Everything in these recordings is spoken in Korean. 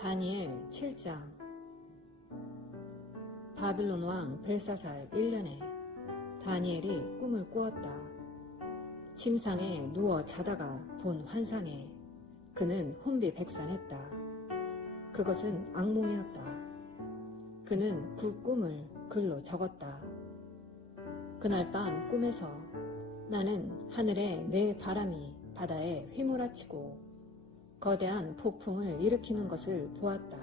다니엘 7장. 바빌론 왕 벨사살 1년에 다니엘이 꿈을 꾸었다. 침상에 누워 자다가 본 환상에 그는 혼비백산했다. 그것은 악몽이었다. 그는 그 꿈을 글로 적었다. 그날 밤 꿈에서 나는 하늘에 내 바람이 바다에 휘몰아치고 거대한 폭풍을 일으키는 것을 보았다.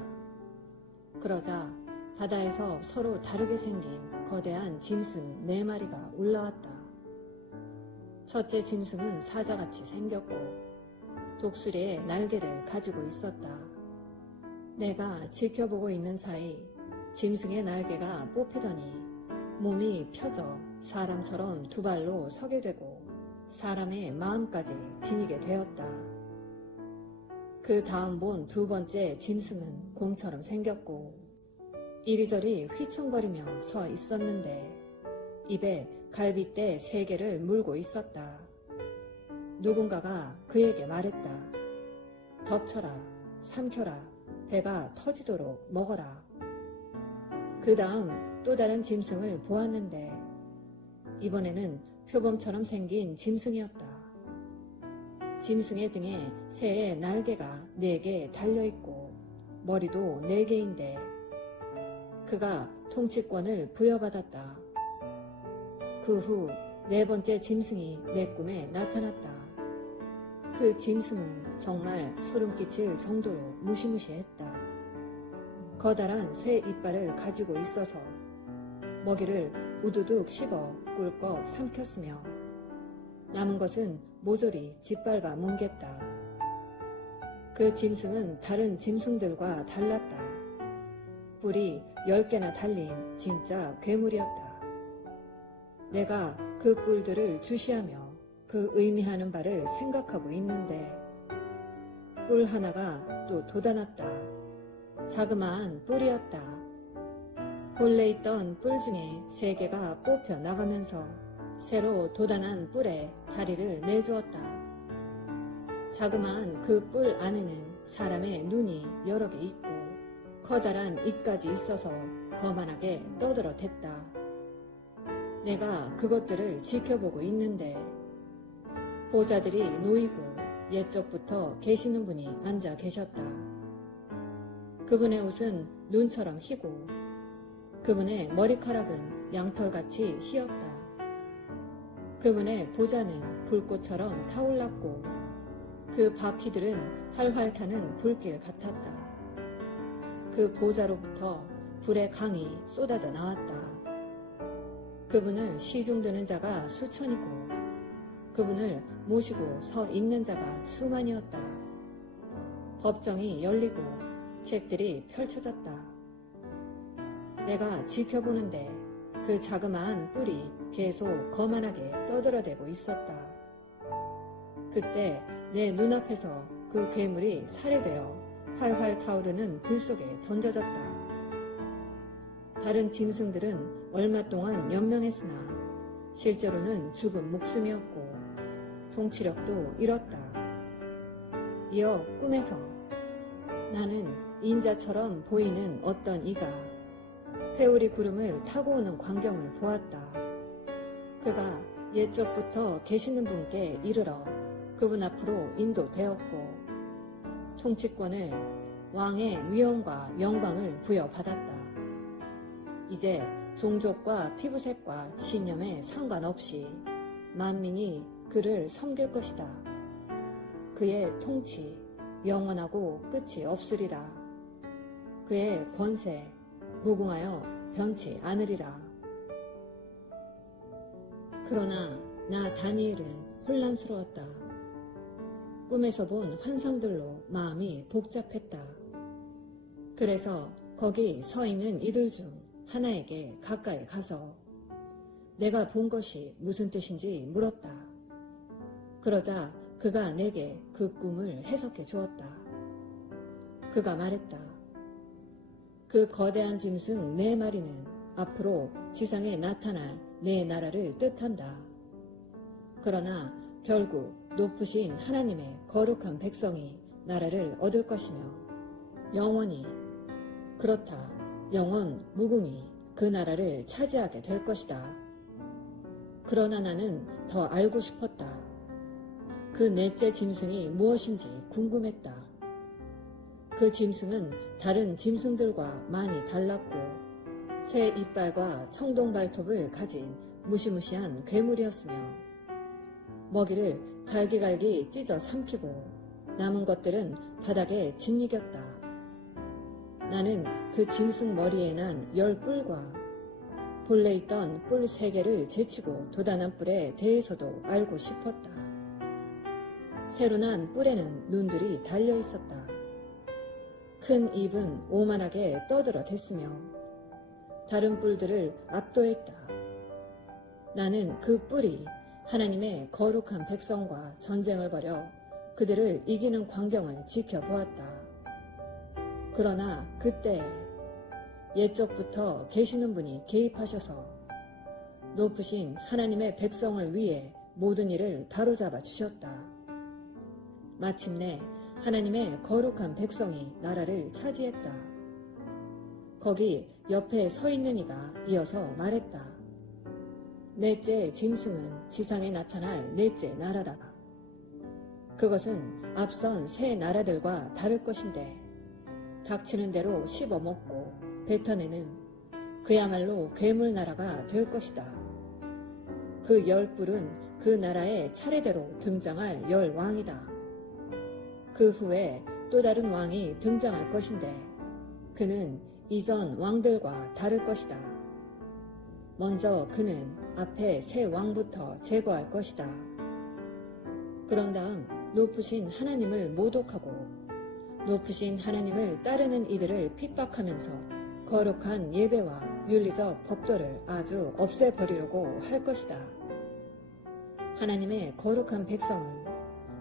그러자 바다에서 서로 다르게 생긴 거대한 짐승 4마리가 올라왔다. 첫째 짐승은 사자같이 생겼고 독수리의 날개를 가지고 있었다. 내가 지켜보고 있는 사이 짐승의 날개가 뽑히더니 몸이 펴서 사람처럼 2발로 서게 되고 사람의 마음까지 지니게 되었다. 그 다음 본 2번째 짐승은 곰처럼 생겼고 이리저리 휘청거리며 서 있었는데 입에 갈빗대 3개를 물고 있었다. 누군가가 그에게 말했다. 덮쳐라, 삼켜라, 배가 터지도록 먹어라. 그 다음 또 다른 짐승을 보았는데 이번에는 표범처럼 생긴 짐승이었다. 짐승의 등에 새의 날개가 4개 달려있고 머리도 4개인데 그가 통치권을 부여받았다. 그 후 4번째 짐승이 내 꿈에 나타났다. 그 짐승은 정말 소름 끼칠 정도로 무시무시했다. 커다란 쇠 이빨을 가지고 있어서 먹이를 우두둑 씹어 꿀꺽 삼켰으며 남은 것은 모조리 짓밟아 뭉갰다. 그 짐승은 다른 짐승들과 달랐다. 뿔이 10개나 달린 진짜 괴물이었다. 내가 그 뿔들을 주시하며 그 의미하는 바를 생각하고 있는데 뿔 하나가 또 돋아났다. 자그마한 뿔이었다. 본래 있던 뿔 중에 3개가 뽑혀 나가면서 새로 돋아난 뿔에 자리를 내주었다. 자그마한 그 뿔 안에는 사람의 눈이 여러 개 있고 커다란 입까지 있어서 거만하게 떠들어댔다. 내가 그것들을 지켜보고 있는데 보자들이 놓이고 옛적부터 계시는 분이 앉아 계셨다. 그분의 옷은 눈처럼 희고 그분의 머리카락은 양털같이 희었다. 그분의 보좌는 불꽃처럼 타올랐고 그 바퀴들은 활활 타는 불길 같았다. 그 보좌로부터 불의 강이 쏟아져 나왔다. 그분을 시중드는 자가 수천이고 그분을 모시고 서 있는 자가 수만이었다. 법정이 열리고 책들이 펼쳐졌다. 내가 지켜보는데 그 자그마한 뿔이 계속 거만하게 떠들어대고 있었다. 그때 내 눈앞에서 그 괴물이 살해되어 활활 타오르는 불 속에 던져졌다. 다른 짐승들은 얼마 동안 연명했으나 실제로는 죽은 목숨이었고 통치력도 잃었다. 이어 꿈에서 나는 인자처럼 보이는 어떤 이가 회오리 구름을 타고 오는 광경을 보았다. 그가 옛적부터 계시는 분께 이르러 그분 앞으로 인도되었고 통치권을 왕의 위엄과 영광을 부여받았다. 이제 종족과 피부색과 신념에 상관없이 만민이 그를 섬길 것이다. 그의 통치 영원하고 끝이 없으리라. 그의 권세 무궁하여 변치 않으리라. 그러나 나 다니엘은 혼란스러웠다. 꿈에서 본 환상들로 마음이 복잡했다. 그래서 거기 서 있는 이들 중 하나에게 가까이 가서 내가 본 것이 무슨 뜻인지 물었다. 그러자 그가 내게 그 꿈을 해석해 주었다. 그가 말했다. 그 거대한 짐승 4마리는 앞으로 지상에 나타날 내 나라를 뜻한다. 그러나 결국 높으신 하나님의 거룩한 백성이 나라를 얻을 것이며 영원히, 그렇다. 영원 무궁히 그 나라를 차지하게 될 것이다. 그러나 나는 더 알고 싶었다. 그 넷째 짐승이 무엇인지 궁금했다. 그 짐승은 다른 짐승들과 많이 달랐고 새 이빨과 청동 발톱을 가진 무시무시한 괴물이었으며 먹이를 갈기갈기 찢어 삼키고 남은 것들은 바닥에 짓이겼다. 나는 그 짐승 머리에 난 10뿔과 본래 있던 뿔 3개를 제치고 돋아난 뿔에 대해서도 알고 싶었다. 새로 난 뿔에는 눈들이 달려 있었다. 큰 입은 오만하게 떠들어 댔으며 다른 뿔들을 압도했다. 나는 그 뿔이 하나님의 거룩한 백성과 전쟁을 벌여 그들을 이기는 광경을 지켜보았다. 그러나 그때 옛적부터 계시는 분이 개입하셔서 높으신 하나님의 백성을 위해 모든 일을 바로잡아 주셨다. 마침내 하나님의 거룩한 백성이 나라를 차지했다. 거기 옆에 서 있는 이가 이어서 말했다. 넷째 짐승은 지상에 나타날 넷째 나라다. 그것은 앞선 새 나라들과 다를 것인데 닥치는 대로 씹어먹고 뱉어내는 그야말로 괴물 나라가 될 것이다. 그 10뿔은 그 나라의 차례대로 등장할 10왕이다. 그 후에 또 다른 왕이 등장할 것인데 그는 이전 왕들과 다를 것이다. 먼저 그는 앞에 새 왕부터 제거할 것이다. 그런 다음 높으신 하나님을 모독하고 높으신 하나님을 따르는 이들을 핍박하면서 거룩한 예배와 윤리적 법도를 아주 없애버리려고 할 것이다. 하나님의 거룩한 백성은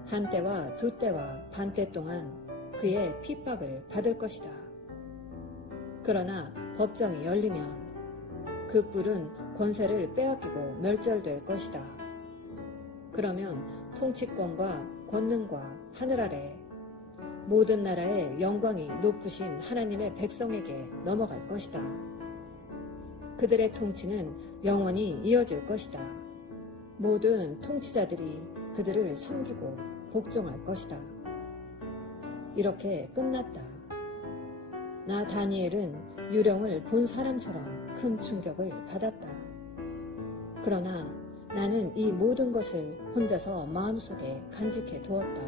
한때와 두때와 반때 동안 그의 핍박을 받을 것이다. 그러나 법정이 열리면 그 뿔은 권세를 빼앗기고 멸절될 것이다. 그러면 통치권과 권능과 하늘 아래 모든 나라의 영광이 높으신 하나님의 백성에게 넘어갈 것이다. 그들의 통치는 영원히 이어질 것이다. 모든 통치자들이 그들을 섬기고 복종할 것이다. 이렇게 끝났다. 나 다니엘은 유령을 본 사람처럼 큰 충격을 받았다. 그러나 나는 이 모든 것을 혼자서 마음속에 간직해 두었다.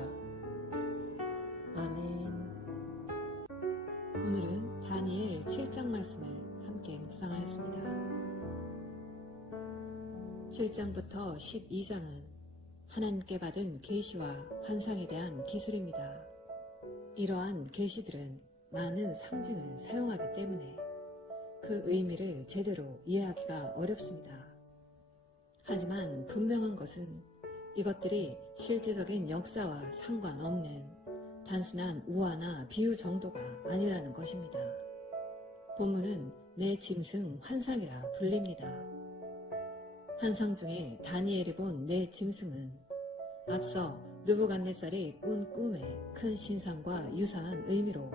아멘. 오늘은 다니엘 7장 말씀을 함께 묵상하였습니다. 7장부터 12장은 하나님께 받은 계시와 환상에 대한 기술입니다. 이러한 계시들은 많은 상징을 사용하기 때문에 그 의미를 제대로 이해하기가 어렵습니다. 하지만 분명한 것은 이것들이 실제적인 역사와 상관없는 단순한 우화나 비유 정도가 아니라는 것입니다. 본문은 내 짐승 환상이라 불립니다. 환상 중에 다니엘이 본 내 짐승은 앞서 느부갓네살이 꾼 꿈의 큰 신상과 유사한 의미로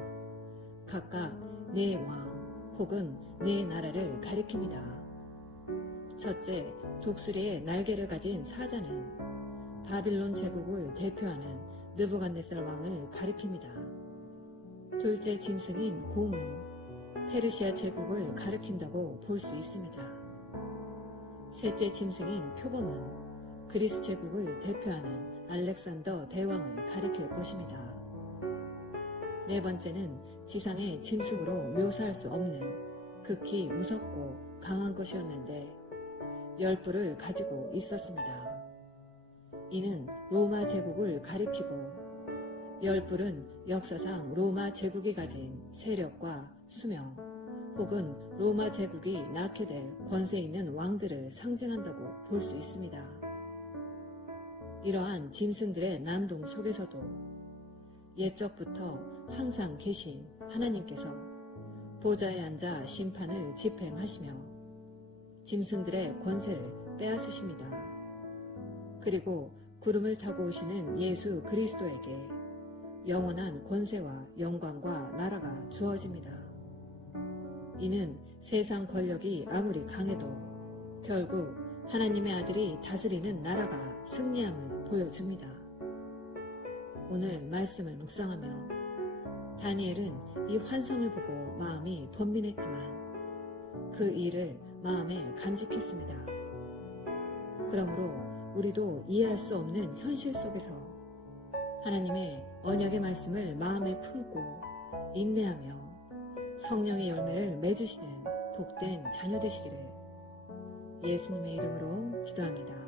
각각 내 왕 혹은 내 나라를 가리킵니다. 첫째, 독수리의 날개를 가진 사자는 바빌론 제국을 대표하는 느부갓네살 왕을 가리킵니다. 둘째 짐승인 곰은 페르시아 제국을 가리킨다고 볼 수 있습니다. 셋째 짐승인 표범은 그리스 제국을 대표하는 알렉산더 대왕을 가리킬 것입니다. 네 번째는 지상의 짐승으로 묘사할 수 없는 극히 무섭고 강한 것이었는데 10뿔을 가지고 있었습니다. 이는 로마 제국을 가리키고 10뿔은 역사상 로마 제국이 가진 세력과 수명 혹은 로마 제국이 낳게 될 권세 있는 왕들을 상징한다고 볼 수 있습니다. 이러한 짐승들의 난동 속에서도 옛적부터 항상 계신 하나님께서 보좌에 앉아 심판을 집행하시며 짐승들의 권세를 빼앗으십니다. 그리고 구름을 타고 오시는 예수 그리스도에게 영원한 권세와 영광과 나라가 주어집니다. 이는 세상 권력이 아무리 강해도 결국 하나님의 아들이 다스리는 나라가 승리함을 보여줍니다. 오늘 말씀을 묵상하며 다니엘은 이 환상을 보고 마음이 번민했지만 그 일을 마음에 간직했습니다. 그러므로 우리도 이해할 수 없는 현실 속에서 하나님의 언약의 말씀을 마음에 품고 인내하며 성령의 열매를 맺으시는 복된 자녀 되시기를 예수님의 이름으로 기도합니다.